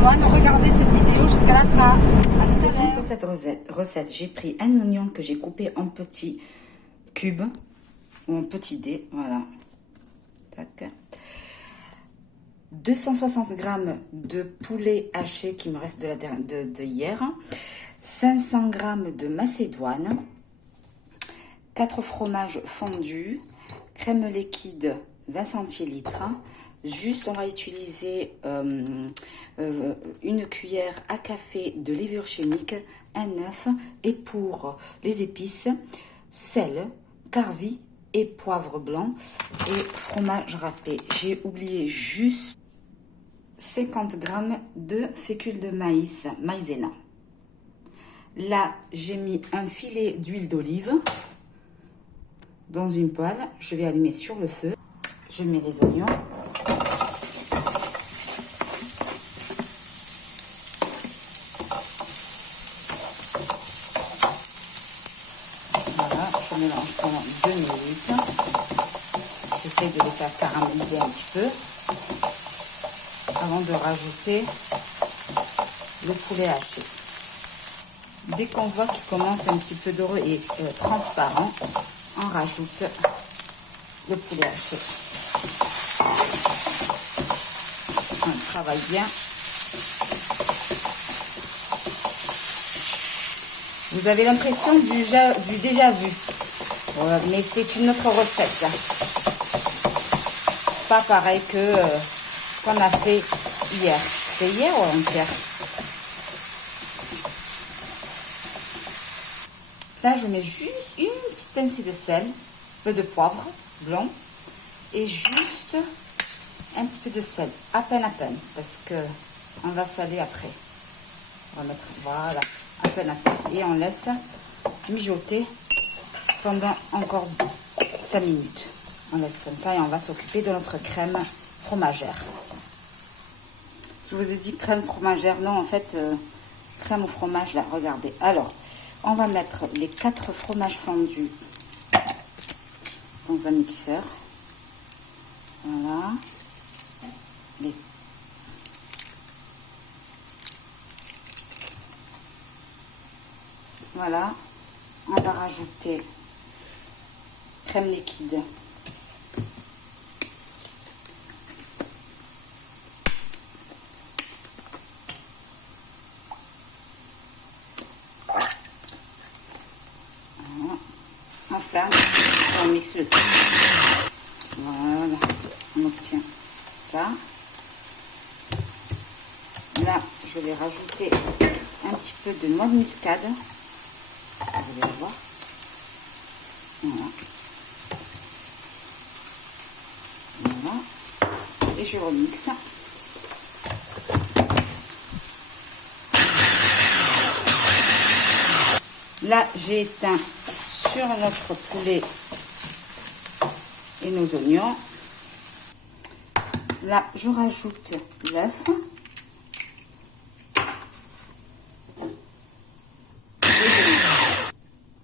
patrimoine. Regardez cette vidéo jusqu'à la fin. À tout à l'heure. Pour cette recette, j'ai pris un oignon que j'ai coupé en petits cubes ou en petits dés. Voilà. Tac. 260 g de poulet haché qui me reste de hier. 500 g de macédoine. 4 fromages fondus. Crème liquide 20 centilitres. Juste, on va utiliser une cuillère à café de levure chimique, un œuf, et pour les épices, sel, carvi et poivre blanc et fromage râpé. J'ai oublié juste 50 g de fécule de maïs, maïzena. Là, j'ai mis un filet d'huile d'olive dans une poêle. Je vais allumer sur le feu. Je mets les oignons. Voilà, je mélange pendant 2 minutes. J'essaie de les faire caraméliser un petit peu avant de rajouter le poulet haché. Dès qu'on voit qu'il commence un petit peu doré et transparent, on rajoute le poulet haché. On travaille bien. Vous avez l'impression du déjà vu, mais c'est une autre recette. Pas pareil que qu'on a fait hier. C'est hier ou avant-hier? Là, je mets juste une petite pincée de sel, un peu de poivre blanc et juste un petit peu de sel, à peine, parce que on va saler après. On va mettre, voilà, à peine, et on laisse mijoter pendant encore 5 minutes. On laisse comme ça et on va s'occuper de notre crème fromagère. Je vous ai dit crème fromagère, non, en fait, crème au fromage, là, regardez. Alors, on va mettre les 4 fromages fondus dans un mixeur. Voilà. Voilà. On va rajouter crème liquide. Voilà. Enfin, on mixe le tout. Voilà. On obtient ça. Là, je vais rajouter un petit peu de noix de muscade. Vous allez voir. Voilà. Voilà. Et je remixe. Là, j'ai éteint sur notre poulet et nos oignons. Là, je rajoute l'œuf.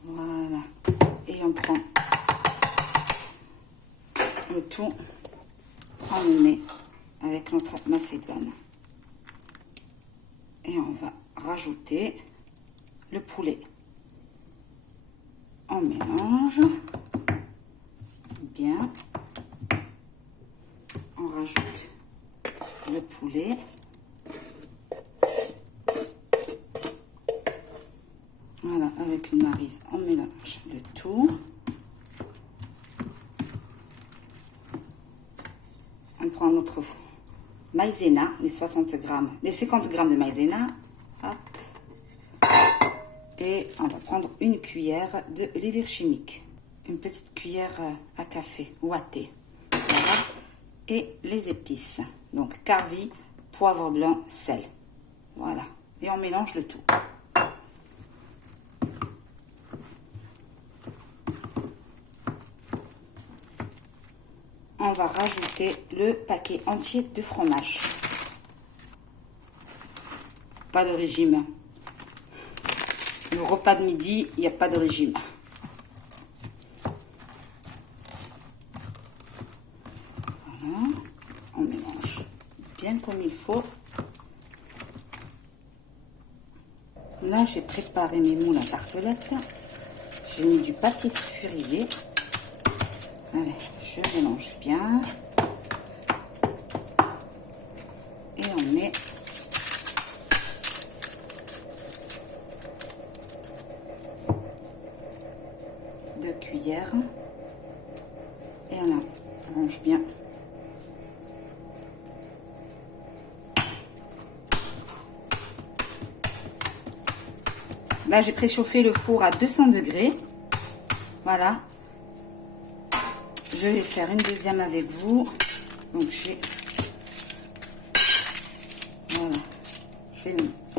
Voilà. Et on prend le tout emmené avec notre macédoine. Et on va rajouter le poulet. On mélange bien. On rajoute le poulet. Voilà, avec une maryse, on mélange le tout. On prend notre maïzena, les 60 g, les 50 g de maïzena. Hop. Et on va prendre une cuillère de levure chimique. Une petite cuillère à café ou à thé. Voilà. Et les épices. Donc, carvi, poivre blanc, sel. Voilà. Et on mélange le tout. On va rajouter le paquet entier de fromage. Pas de régime. Le repas de midi, il n'y a pas de régime. Voilà. On mélange bien comme il faut. Là, j'ai préparé mes moules à tartelettes. J'ai mis du papier sulfurisé. Allez, je mélange bien. Et on met deux cuillères. Et on mélange bien. Là, j'ai préchauffé le four à 200 degrés. Voilà. Je vais faire une deuxième avec vous. Donc, voilà.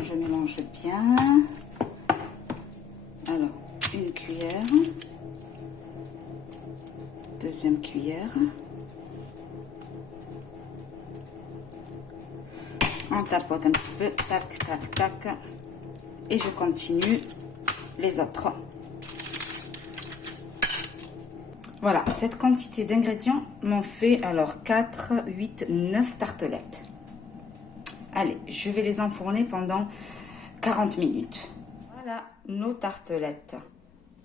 Je mélange bien. Alors, une cuillère. Deuxième cuillère. On tapote un petit peu. Tac, tac, tac. Et je continue les autres. Voilà, cette quantité d'ingrédients m'ont fait alors 4, 8, 9 tartelettes. Allez, je vais les enfourner pendant 40 minutes. Voilà, nos tartelettes.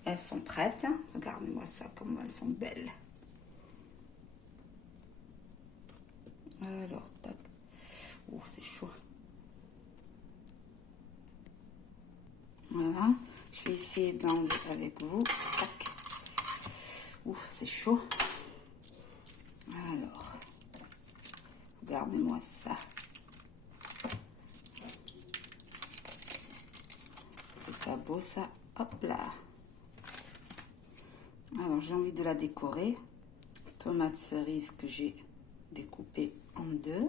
Elles sont prêtes. Regardez-moi ça, comment elles sont belles. Alors, tac. Oh, c'est chaud. Voilà, je vais essayer d'enlever avec vous. Tac. Ouf, c'est chaud. Alors, regardez-moi ça. C'est pas beau ça. Hop là. Alors, j'ai envie de la décorer. Tomate cerise que j'ai découpée en deux.